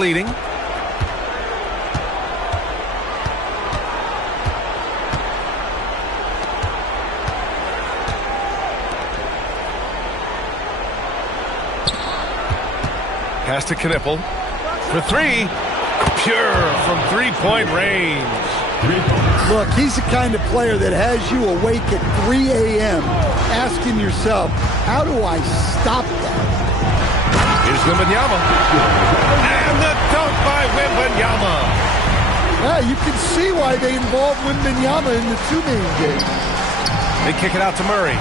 leading. Pass to Knipple for three. Pure from three-point range. Look, he's the kind of player that has you awake at 3 a.m. asking yourself, how do I stop that? Here's Wembanyama. And the dunk by Wembanyama. Yeah, you can see why they involved Wembanyama in the two-man game. They kick it out to Murray.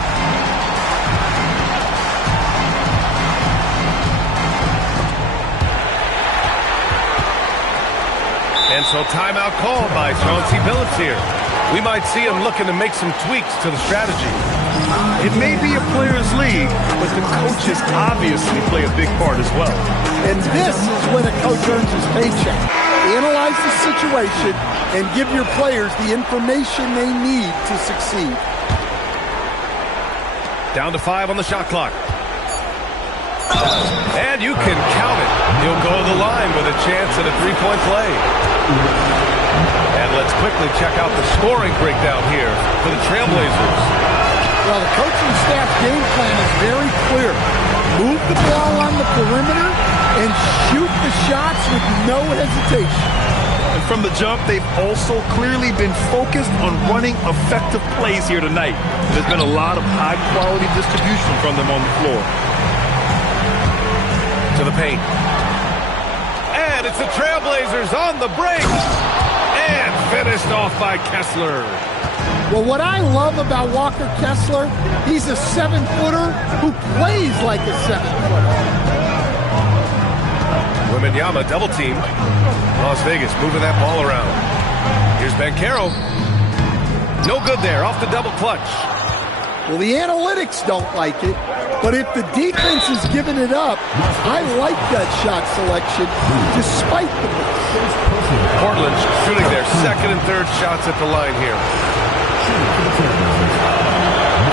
And so timeout called by Chauncey Billups here. We might see him looking to make some tweaks to the strategy. It may be a player's league, but the coaches obviously play a big part as well. And this is when a coach earns his paycheck. Analyze the situation and give your players the information they need to succeed. Down to 5 on the shot clock. And you can count it. He'll go to the line with a chance at a three-point play. And let's quickly check out the scoring breakdown here for the Trailblazers. Well, the coaching staff's game plan is very clear. Move the ball on the perimeter and shoot the shots with no hesitation. And from the jump, they've also clearly been focused on running effective plays here tonight. There's been a lot of high-quality distribution from them on the floor. To the paint. And it's the Trailblazers on the break. And finished off by Kessler. Well, what I love about Walker Kessler, he's a 7-footer who plays like a 7-footer. Wembanyama double team. Las Vegas moving that ball around. Here's Banchero. No good there, off the double clutch. Well, the analytics don't like it, but if the defense is giving it up, I like that shot selection despite the miss. Portland shooting their second and third shots at the line here.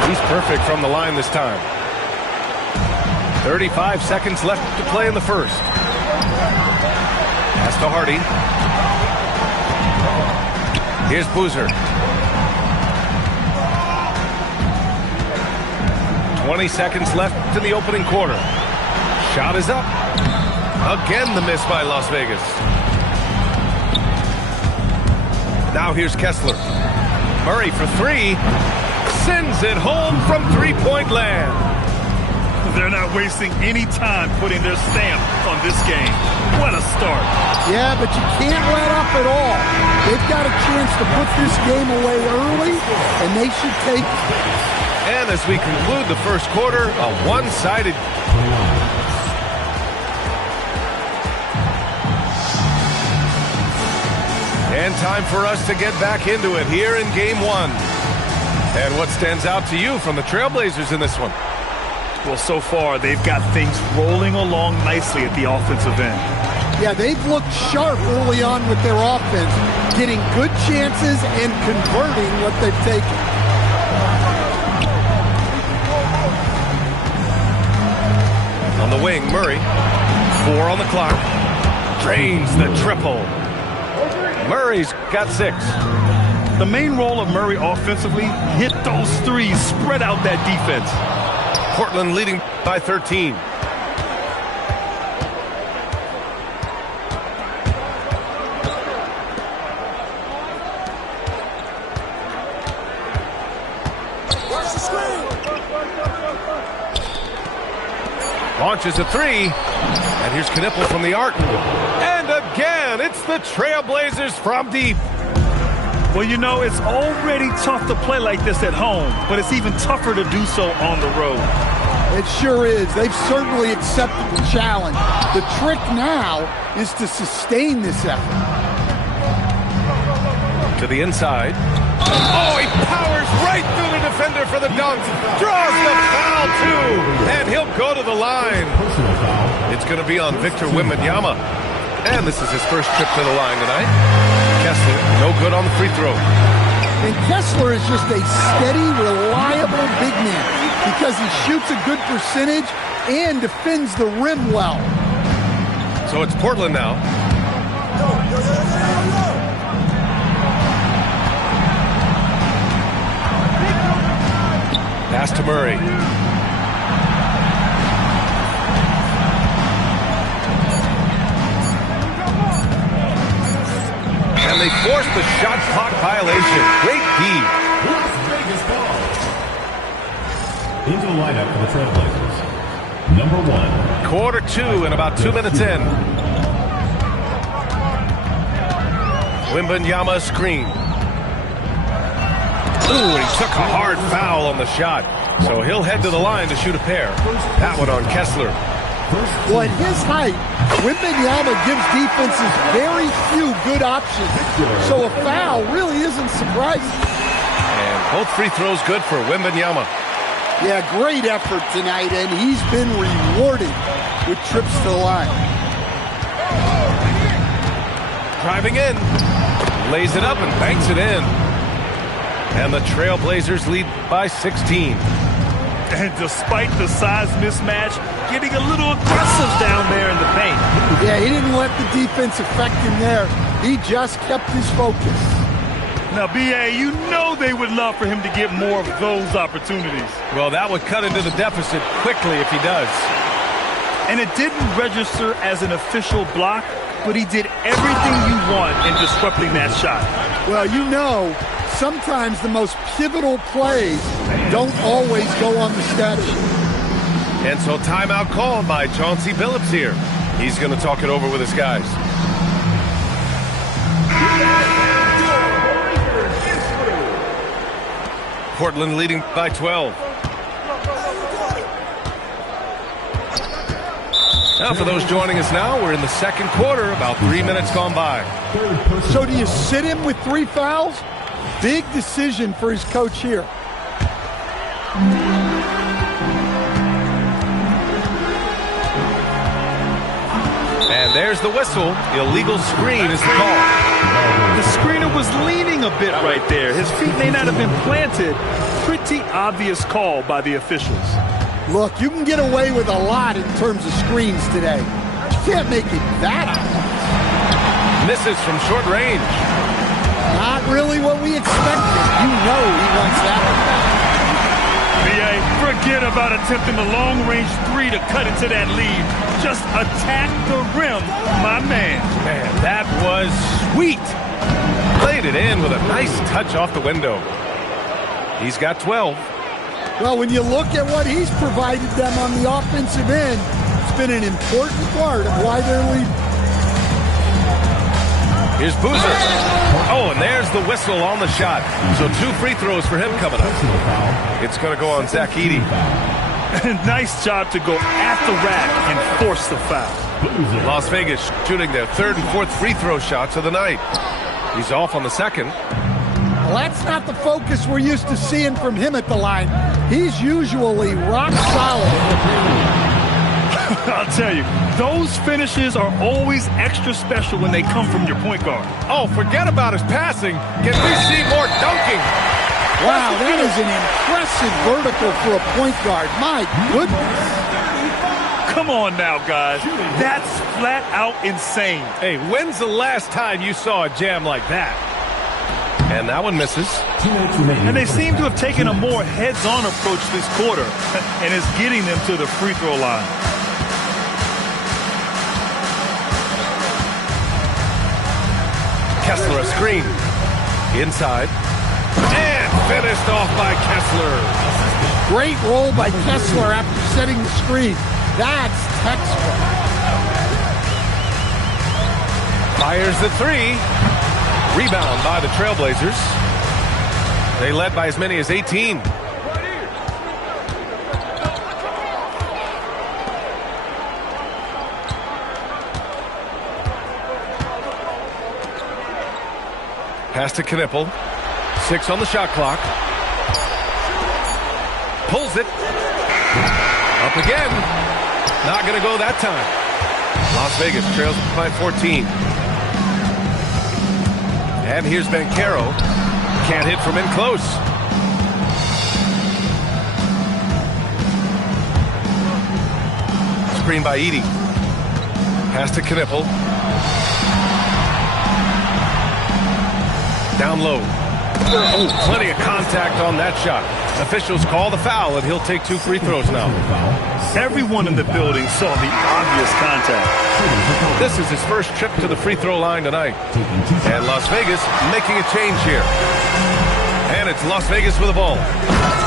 He's perfect from the line this time. 35 seconds left to play in the first. Pass to Hardy. Here's Boozer. 20 seconds left in the opening quarter. Shot is up. Again the miss by Las Vegas. Now here's Kessler. Murray for three. Sends it home from three-point land. They're not wasting any time putting their stamp on this game. What a start. Yeah, but you can't let up at all. They've got a chance to put this game away early, and they should take it. And as we conclude the first quarter, a one-sided. And time for us to get back into it here in Game 1. And what stands out to you from the Trailblazers in this one? Well, so far, they've got things rolling along nicely at the offensive end. Yeah, they've looked sharp early on with their offense, getting good chances and converting what they've taken. On the wing, Murray. 4 on the clock. Drains the triple. Murray's got 6. The main role of Murray offensively, hit those threes, spread out that defense. Portland leading by 13. Launches a three. And here's Knipple from the arc. And again, it's the Trailblazers from deep. Well, you know, it's already tough to play like this at home, but it's even tougher to do so on the road. It sure is. They've certainly accepted the challenge. The trick now is to sustain this effort. To the inside. Oh, he powers right through the defender for the dunk. Draws the foul, too. And he'll go to the line. It's going to be on Victor Wembanyama. And this is his first trip to the line tonight. Kessler, no good on the free throw. And Kessler is just a steady, reliable big man because he shoots a good percentage and defends the rim well. So it's Portland now. Pass to Murray. And they forced the shot clock violation. Great D. Las Vegas ball. Into the lineup for the Trailblazers. Number 1. Quarter 2 and about 2 minutes in. Wembanyama screen. Ooh, he took a hard foul on the shot. So he'll head to the line to shoot a pair. That one on Kessler. Well, at his height, Wembanyama gives defenses very few good options. So a foul really isn't surprising. And both free throws good for Wembanyama. Yeah, great effort tonight, and he's been rewarded with trips to the line. Driving in. Lays it up and banks it in. And the Trailblazers lead by 16. And despite the size mismatch, getting a little aggressive down there in the paint. Yeah, he didn't let the defense affect him there. He just kept his focus. Now, B.A., you know they would love for him to get more of those opportunities. Well, that would cut into the deficit quickly if he does. And it didn't register as an official block, but he did everything you want in disrupting that shot. Well, you know, sometimes the most pivotal plays don't always go on the stat sheet. And so timeout called by Chauncey Billups here. He's going to talk it over with his guys. Portland leading by 12. Now for those joining us now, we're in the second quarter, about 3 minutes gone by. So do you sit him with 3 fouls? Big decision for his coach here. And there's the whistle. Illegal screen is the call. The screener was leaning a bit right there. His feet may not have been planted. Pretty obvious call by the officials. Look, you can get away with a lot in terms of screens today. You can't make it that obvious. Misses from short range. Not really what we expected. You know he wants that one back. B.A., forget about attempting the long-range 3 to cut into that lead. Just attack the rim, my man. Man, that was sweet. Played it in with a nice touch off the window. He's got 12. Well, when you look at what he's provided them on the offensive end, it's been an important part of why they're leading. Here's Boozer. Oh, and there's the whistle on the shot. So 2 free throws for him coming up. It's going to go on Zach Edey. Nice job to go at the rack and force the foul. Las Vegas shooting their 3rd and 4th free throw shots of the night. He's off on the 2nd. Well, that's not the focus we're used to seeing from him at the line. He's usually rock solid. I'll tell you, those finishes are always extra special when they come from your point guard. Oh, forget about his passing. Can we see more dunking? Wow, that is an impressive vertical for a point guard. My goodness. Come on now, guys. That's flat out insane. Hey, when's the last time you saw a jam like that? And that one misses. And they seem to have taken a more heads-on approach this quarter, and it's getting them to the free throw line. Kessler a screen. Inside. And finished off by Kessler. Great roll by Kessler after setting the screen. That's textbook. Fires the 3. Rebound by the Trailblazers. They led by as many as 18. Pass to Knipple. 6 on the shot clock. Pulls it. Up again. Not going to go that time. Las Vegas trails by 14. And here's Banchero. Can't hit from in close. Screen by Edey. Pass to Knipple. Down low. Oh, plenty of contact on that shot. Officials call the foul, and he'll take 2 free throws now. Everyone in the building saw the obvious contact. This is his first trip to the free throw line tonight. And Las Vegas making a change here. And it's Las Vegas with the ball.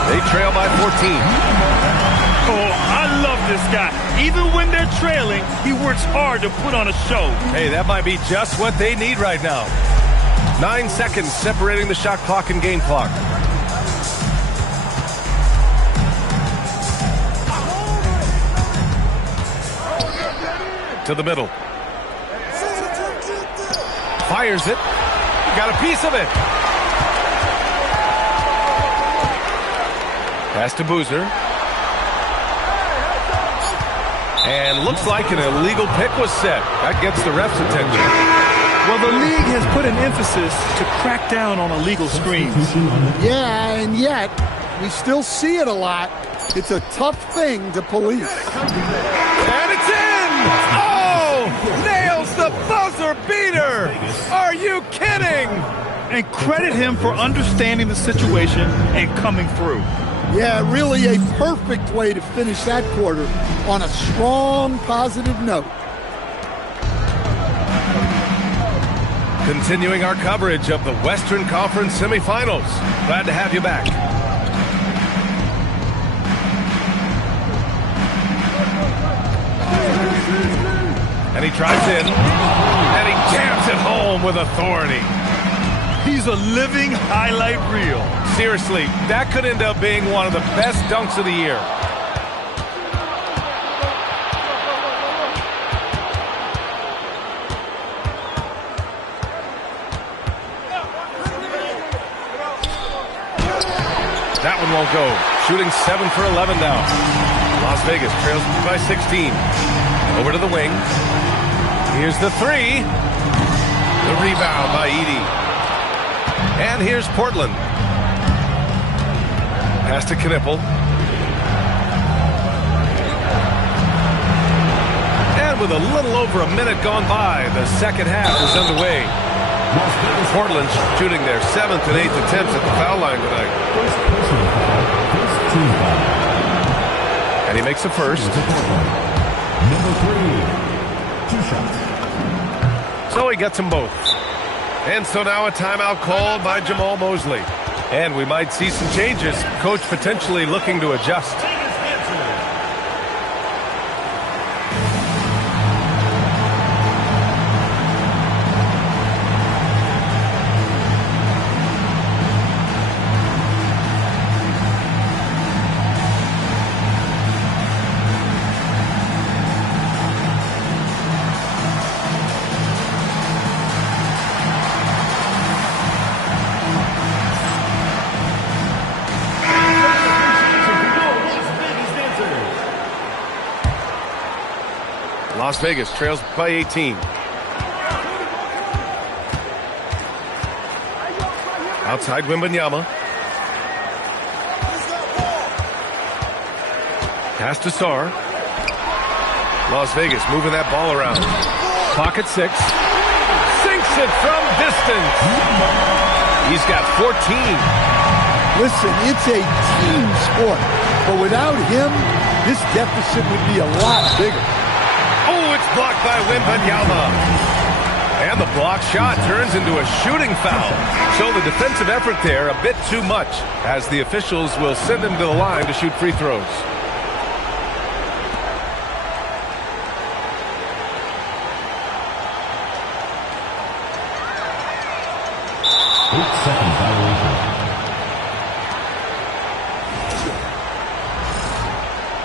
They trail by 14. Oh, I love this guy. Even when they're trailing, he works hard to put on a show. Hey, that might be just what they need right now. 9 seconds separating the shot clock and game clock. To the middle. Fires it. Got a piece of it. Pass to Boozer. And looks like an illegal pick was set. That gets the ref's attention. Well, the league has put an emphasis to crack down on illegal screens. Yeah, and yet, we still see it a lot. It's a tough thing to police. And it's in! Oh! Nails the buzzer beater! Are you kidding? And credit him for understanding the situation and coming through. Yeah, really a perfect way to finish that quarter on a strong, positive note. Continuing our coverage of the Western Conference semifinals. Glad to have you back. And he drives in, and he jams it home with authority. He's a living highlight reel. Seriously, that could end up being one of the best dunks of the year. That one won't go. Shooting 7 for 11 now. Las Vegas trails by 16. Over to the wing. Here's the 3. The rebound by Edey. And here's Portland. Pass to Knipple. And with a little over a minute gone by, the second half is underway. Portland's shooting their 7th and 8th attempts at the foul line tonight. And he makes the first. Number 3, 2 shots. So he gets them both. And so now a timeout called by Jamal Mosley. And we might see some changes. Coach potentially looking to adjust. Las Vegas trails by 18. Outside Wembanyama. Pass to Sarr. Las Vegas moving that ball around. Pocket 6. Sinks it from distance. He's got 14. Listen, it's a team sport, but without him, this deficit would be a lot bigger. Oh, it's blocked by Wembanyama. And the block shot turns into a shooting foul. So the defensive effort there a bit too much, as the officials will send him to the line to shoot free throws.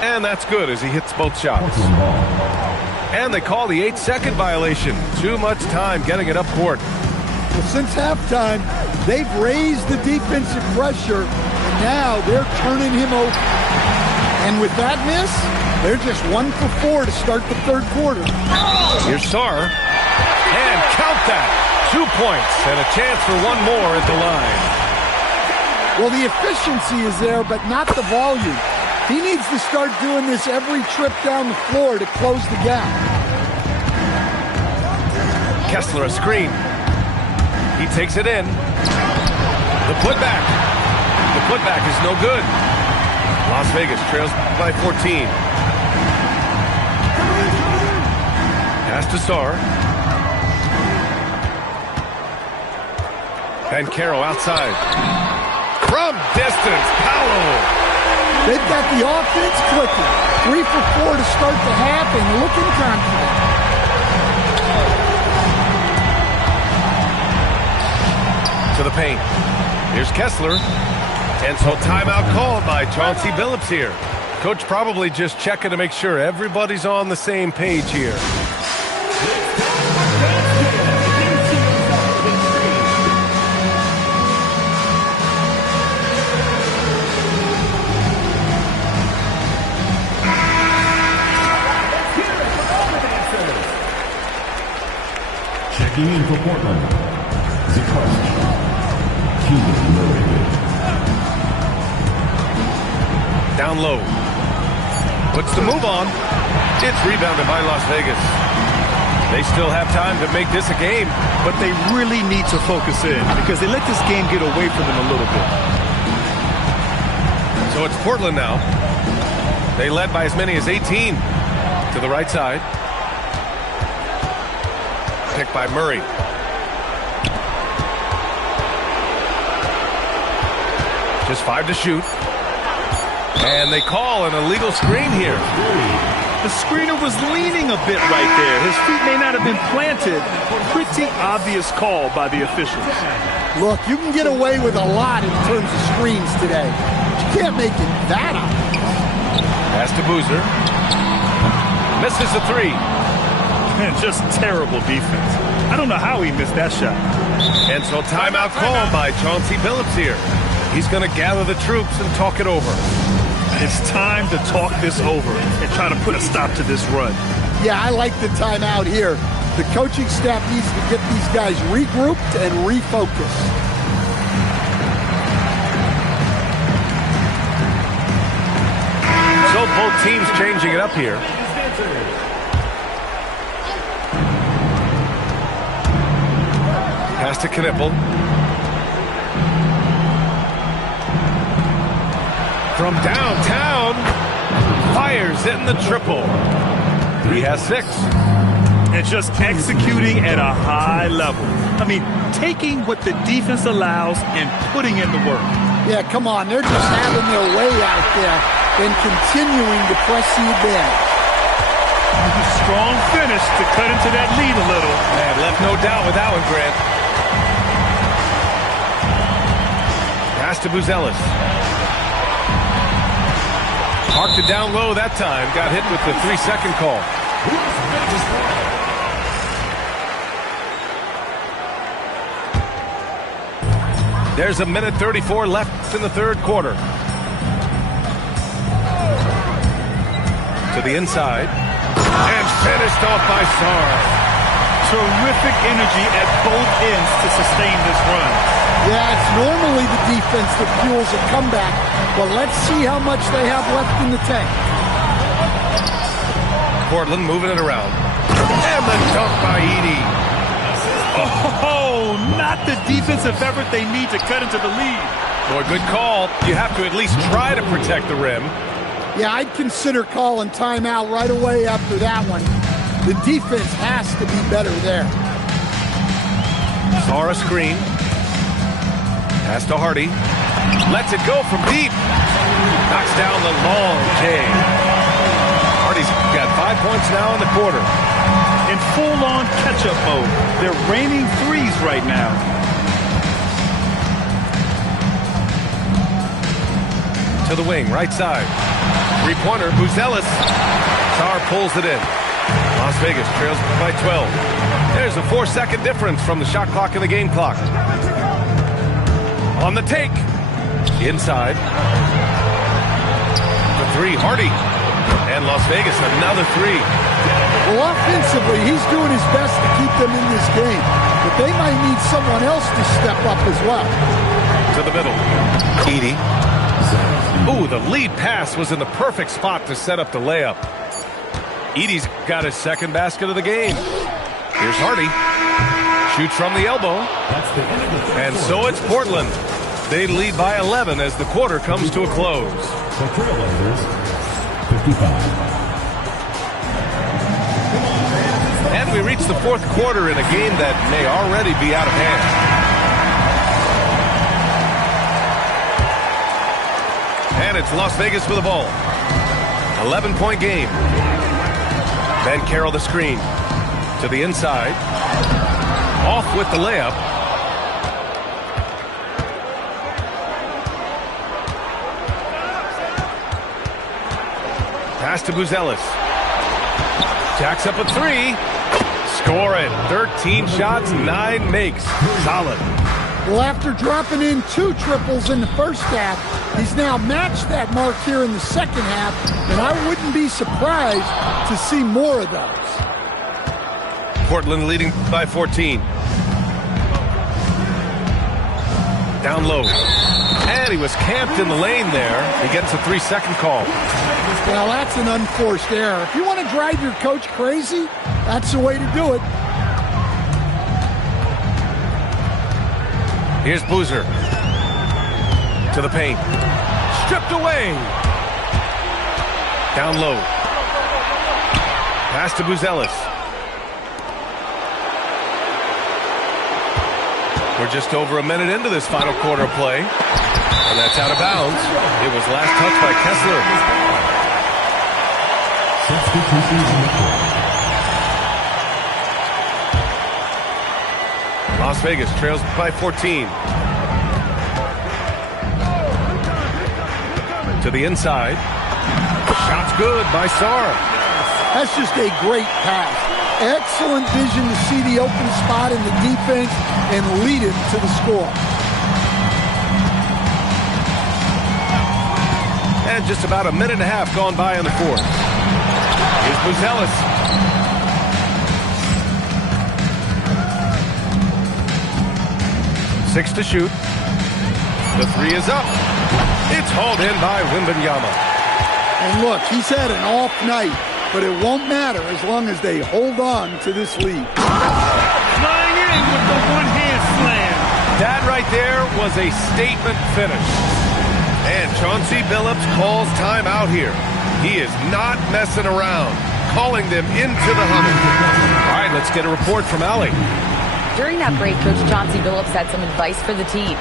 And that's good as he hits both shots. And they call the 8-second violation. Too much time getting it up court. Well, since halftime, they've raised the defensive pressure, and now they're turning him over. And with that miss, they're just 1 for 4 to start the third quarter. Here's Sarr. And count that. 2 points and a chance for one more at the line. Well, the efficiency is there, but not the volume. He needs to start doing this every trip down the floor to close the gap. Kessler a screen. He takes it in. The putback. The putback is no good. Las Vegas trails by 14. Pass to Sarr. Banchero outside. From distance, Powell. They've got the offense clicking. 3 for 4 to start the half and looking confident. To the paint. Here's Kessler. And so timeout called by Chauncey Billups here. Coach probably just checking to make sure everybody's on the same page here. Checking in for Portland, Zegarski, Keegan Murray. Down low. Puts the move on. It's rebounded by Las Vegas. They still have time to make this a game. But they really need to focus in because they let this game get away from them a little bit. So it's Portland now. They led by as many as 18. To the right side. Picked by Murray. Just 5 to shoot. And they call an illegal screen here. The screener was leaning a bit right there. His feet may not have been planted. Pretty obvious call by the officials. Look, you can get away with a lot in terms of screens today. But you can't make it that obvious. Pass to Boozer. Misses the 3. Man, just terrible defense. I don't know how he missed that shot. And so timeout called by Chauncey Billups here. He's going to gather the troops and talk it over. It's time to talk this over and try to put a stop to this run. Yeah, I like the timeout here. The coaching staff needs to get these guys regrouped and refocused. So both teams changing it up here. Pass to Knippel. From downtown, fires in the triple. He has 6. And just executing at a high level. I mean, taking what the defense allows and putting in the work. Yeah, come on. They're just having their way out there and continuing to press the advantage. Strong finish to cut into that lead a little. Man, left no doubt with that one, Grant. Pass to Buzelis. Parked it down low that time. Got hit with the 3-second call. There's a minute 34 left in the third quarter. To the inside. And finished off by Sarr. Terrific energy at both ends to sustain this run. Yeah, it's normally the defense that fuels a comeback, but let's see how much they have left in the tank. Portland moving it around. And the dunk by Edey. Oh, not the defensive effort they need to cut into the lead. Boy, good call. You have to at least try to protect the rim. Yeah, I'd consider calling timeout right away after that one. The defense has to be better there. Sarr a screen. Pass to Hardy. Lets it go from deep. Knocks down the long J. Hardy's got 5 points now in the quarter. In full-on catch-up mode. They're raining threes right now. To the wing, right side. Three-pointer, Buzelis. Sarr pulls it in. Las Vegas trails by 12. There's a 4-second difference from the shot clock and the game clock. On the take. Inside. The 3, Hardy. And Las Vegas, another 3. Well, offensively, he's doing his best to keep them in this game. But they might need someone else to step up as well. To the middle. Edey. Ooh, the lead pass was in the perfect spot to set up the layup. Edey's got his second basket of the game. Here's Hardy. Shoots from the elbow. And so it's Portland. They lead by 11 as the quarter comes to a close. The Trailblazers, 55. And we reach the fourth quarter in a game that may already be out of hand. And it's Las Vegas with the ball. 11-point game. Banchero the screen. To the inside. Off with the layup. Pass to Buzelis. Jacks up a three. Score it. 13 shots, 9 makes. Solid. Well, after dropping in 2 triples in the first half, he's now matched that mark here in the second half, and I wouldn't be surprised to see more of those. Portland leading by 14. Down low. And he was camped in the lane there. He gets a 3-second call. Well, that's an unforced error. If you want to drive your coach crazy, that's the way to do it. Here's Boozer. To the paint. Stripped away. Down low. Pass to Buzelis. We're just over a minute into this final quarter play. And that's out of bounds. It was last touched by Kessler. Las Vegas trails by 14. To the inside. Shot's good by Sarr. That's just a great pass. Excellent vision to see the open spot in the defense and lead it to the score. And just about a minute and a half gone by in the fourth. Here's Buzelis. Six to shoot. The three is up. It's hauled in by Wembanyama. And look, he's had an off night, but it won't matter as long as they hold on to this lead. Flying in with the one-hand slam. That right there was a statement finish. And Chauncey Billups calls timeout here. He is not messing around, calling them into the huddle. All right, let's get a report from Allie. During that break, Coach Chauncey Billups had some advice for the team.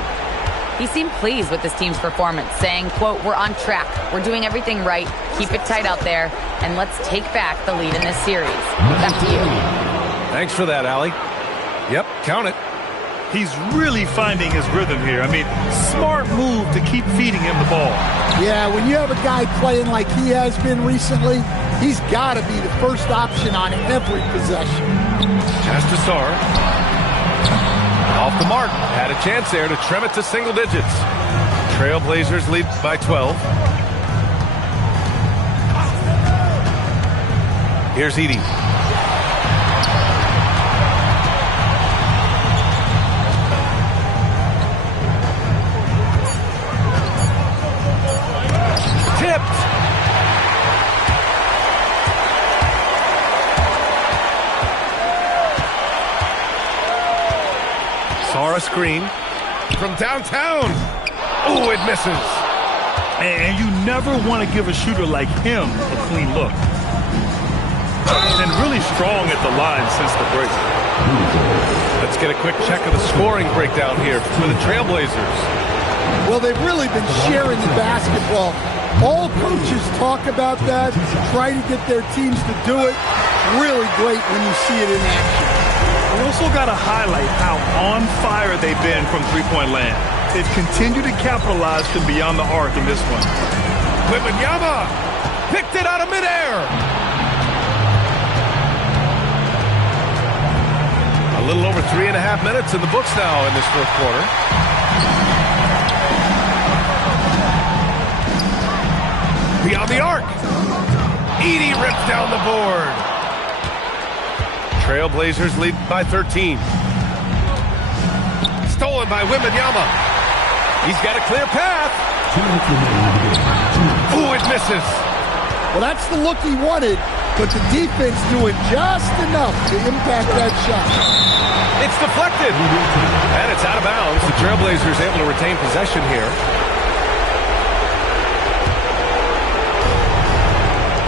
He seemed pleased with his team's performance, saying, quote, "We're on track. We're doing everything right. Keep it tight out there, and let's take back the lead in this series." Back to you. Thanks for that, Allie. Yep, count it. He's really finding his rhythm here. I mean, smart move to keep feeding him the ball. Yeah, when you have a guy playing like he has been recently, he's got to be the first option on every possession. Pass to Sarr. Off the mark. Had a chance there to trim it to single digits. Trailblazers lead by 12. Here's Edey. Tipped. Sarr a screen from downtown. Oh, it misses. And you never want to give a shooter like him a clean look. And really strong at the line since the break. Let's get a quick check of the scoring breakdown here for the Trailblazers. Well, they've really been sharing the basketball. All coaches talk about that, try to get their teams to do it. Really great when you see it in action. We also got to highlight how on fire they've been from three-point land. They've continued to capitalize from beyond the arc in this one. Wembanyama picked it out of midair. A little over 3.5 minutes in the books now in this fourth quarter. Beyond the arc. Edey rips down the board. Trailblazers lead by 13. Stolen by Wembanyama. He's got a clear path. Ooh, it misses. Well, that's the look he wanted. but the defense doing just enough to impact that shot. It's deflected, and it's out of bounds. The Trailblazers able to retain possession here.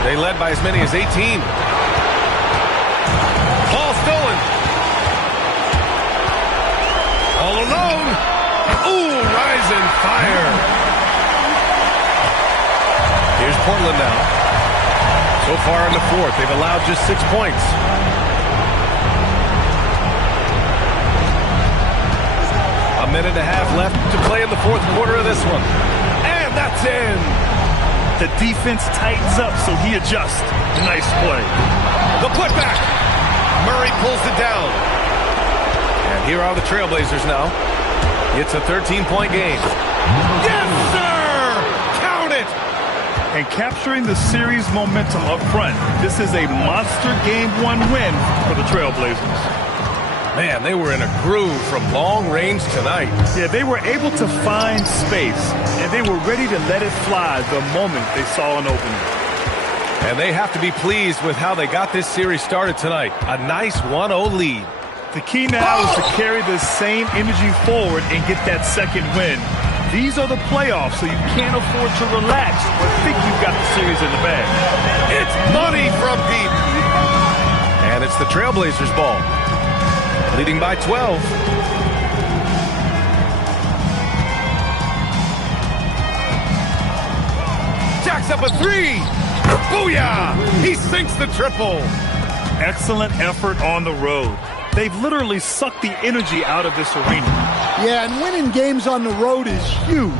They led by as many as 18. Ball stolen. All alone. Ooh, rising fire. Here's Portland now. So far in the fourth, they've allowed just 6 points. A minute and a half left to play in the fourth quarter of this one. And that's in. The defense tightens up, so he adjusts. Nice play. The putback. Murray pulls it down. And here are the Trailblazers now. It's a 13-point game. Yes, sir! Count it! And capturing the series momentum up front. This is a monster Game 1 win for the Trailblazers. Man, they were in a groove from long range tonight. Yeah, they were able to find space, and they were ready to let it fly the moment they saw an opening. And they have to be pleased with how they got this series started tonight. A nice 1-0 lead. The key now is to carry the same energy forward and get that second win. These are the playoffs, so you can't afford to relax or think you've got the series in the bag. It's money from deep. And it's the Trailblazers' ball. Leading by 12. Jacks up a three. Booyah! He sinks the triple. Excellent effort on the road. They've literally sucked the energy out of this arena. Yeah, and winning games on the road is huge,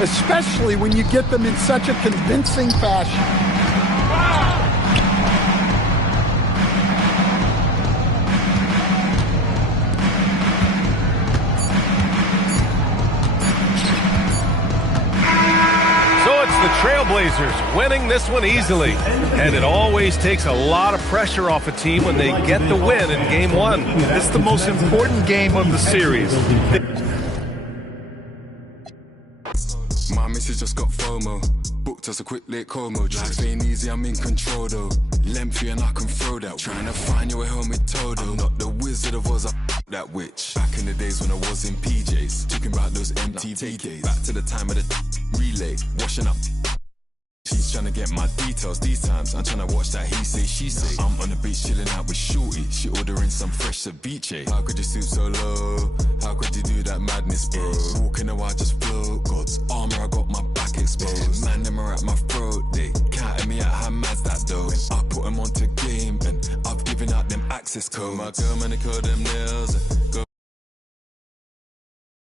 especially when you get them in such a convincing fashion. Trailblazers winning this one easily. And it always takes a lot of pressure off a team when they get the win in Game 1. It's the most important game of the series. My missus just got FOMO. Booked us a quick late Como. Life ain't easy, I'm in control though. Lengthy and I can throw that. Trying to find your helmet Todo. I'm not the Wizard of Oz, that witch. Back in the days when I was in PJs. Talking about those MTV days. Back to the time of the relay. Washing up. She's trying to get my details these times. I'm trying to watch that he say, she say. I'm on the beach chilling out with Shorty. She ordering some fresh ceviche. How could you stoop so low? How could you do that madness, bro? Walking a while just float. God's armor, I got my back exposed. Man, them are at my throat. They counting me out, how mad's that though? I put them onto game and I've given out them access codes. My girl, man, they call them nails.